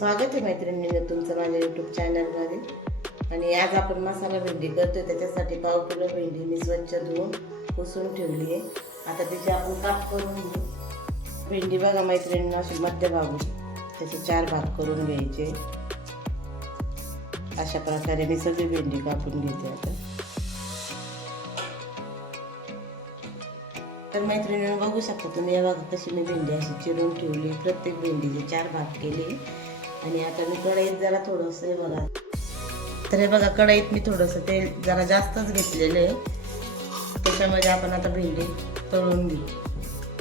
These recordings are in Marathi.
स्वागत आहे मैत्रिणींनी तुमचं माझ्या यूट्यूब चॅनलमध्ये. आणि आज आपण मसाला भेंडी करतोय. त्याच्यासाठी पाव किलो भेंडी मी स्वच्छ धुवून पुसून ठेवली आहे. आता त्याचे आपण काप करून घेऊ. भेंडी बघा मैत्रिणींना अशी मध्यभागी त्याचे 4 भाग करून घ्यायचे. अशा प्रकारे मी सगळी भेंडी कापून घेते. आता तर मैत्रिणींना बघू शकता तुम्ही, या बघा कशी मी भेंडी अशी चिरून ठेवली. प्रत्येक भेंडीचे 4 भाग केले. आणि आता मी कढईत जरा थोडंसं हे बघा, तर हे बघा कढईत मी थोडंसं तेल जरा जास्तच घेतलेलं आहे. त्याच्यामध्ये आपण आता भेंडी तळून घेऊ.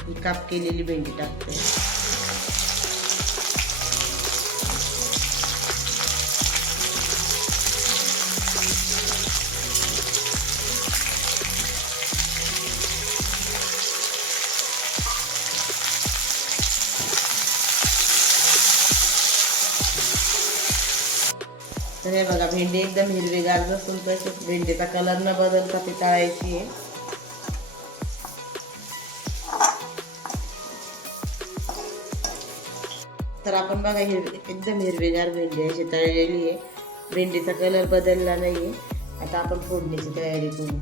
ही काप केलेली भेंडी टाकते. तर हे बघा भेंडी एकदम हिरवीगार जसून तशीच भेंडीचा कलर न बदलता ती तळायची आहे. तर आपण बघा एकदम हिरवीगार भेंडी अशी तळलेली आहे. भेंडीचा कलर बदलला नाहीये. आता आपण फोडणीची तयारी करू.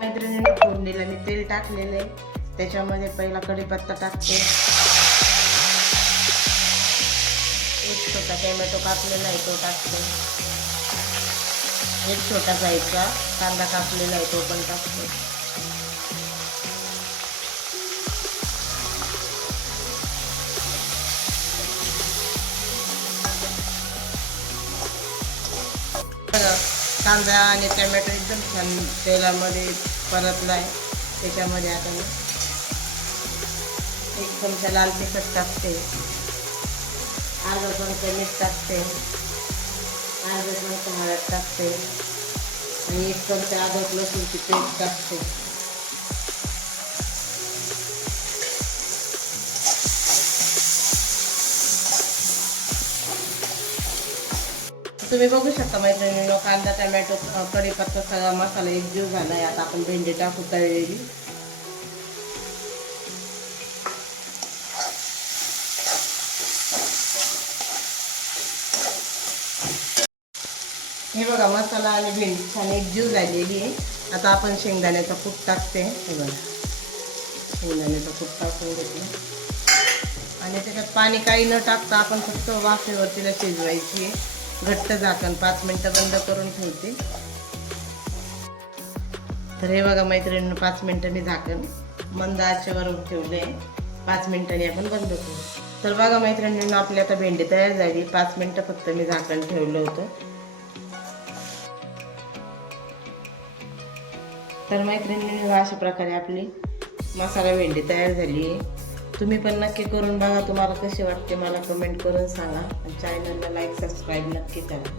मैत्रिणींनी फोडणीला मी तेल टाकलेलं आहे. त्याच्यामध्ये पहिला कढीपत्ता टाकते. एक छोटा टोमॅटो कापलेला आहे तो टाकते. एक छोटा साईजचा कांदा कापलेला आहे तो पण टाकते. कांदा आणि टोमॅटो एकदम छान तेलामध्ये परतला आहे. त्याच्यामध्ये आता मी 1 चमचा लाल तिखट टाकते. अर्धा चमचा मीठ टाकते. अर्धा चमचा हळद टाकते. आणि 1 चमचा अद्रक लसूणची पेस्ट टाकते. तुम्ही बघू शकता मैत्रिणींनो, कांदा टोमॅटो कढीपत्ता सगळा मसाला एकजीव झाला आहे. आता आपण भेंडी टाकू तळलेली. हे बघा मसाला आणि भेंडी छान एकजीव झालेली आहे. आता आपण शेंगदाण्याचा कूट टाकते. हे बघा शेंगदाण्याचा कूट टाकून घेतलं. आणि त्याच्यात पाणी काही न टाकता आपण फक्त वाफेवर तिला शिजवायची आहे. घट्ट झाकण 5 मिनिटं बंद करून ठेवते. तर हे बघा मैत्रिणींनो, 5 मिनिटं मी झाकण मंद आचेवर ठेवले. 5 मिनिटांनी आपण बंद करू. तर बघा मैत्रिणींनो, आपली आता भेंडी तयार झाली. 5 मिनिटं फक्त मी झाकण ठेवलं होतं. तर मैत्रिणींनो, अशा प्रकारे आपली मसाला भेंडी तयार झाली आहे. तुम्ही पण नक्की करून बघा. तुम्हाला कशी वाटते मला कमेंट करून सांगा. आणि चॅनलला लाईक सबस्क्राईब नक्की करा.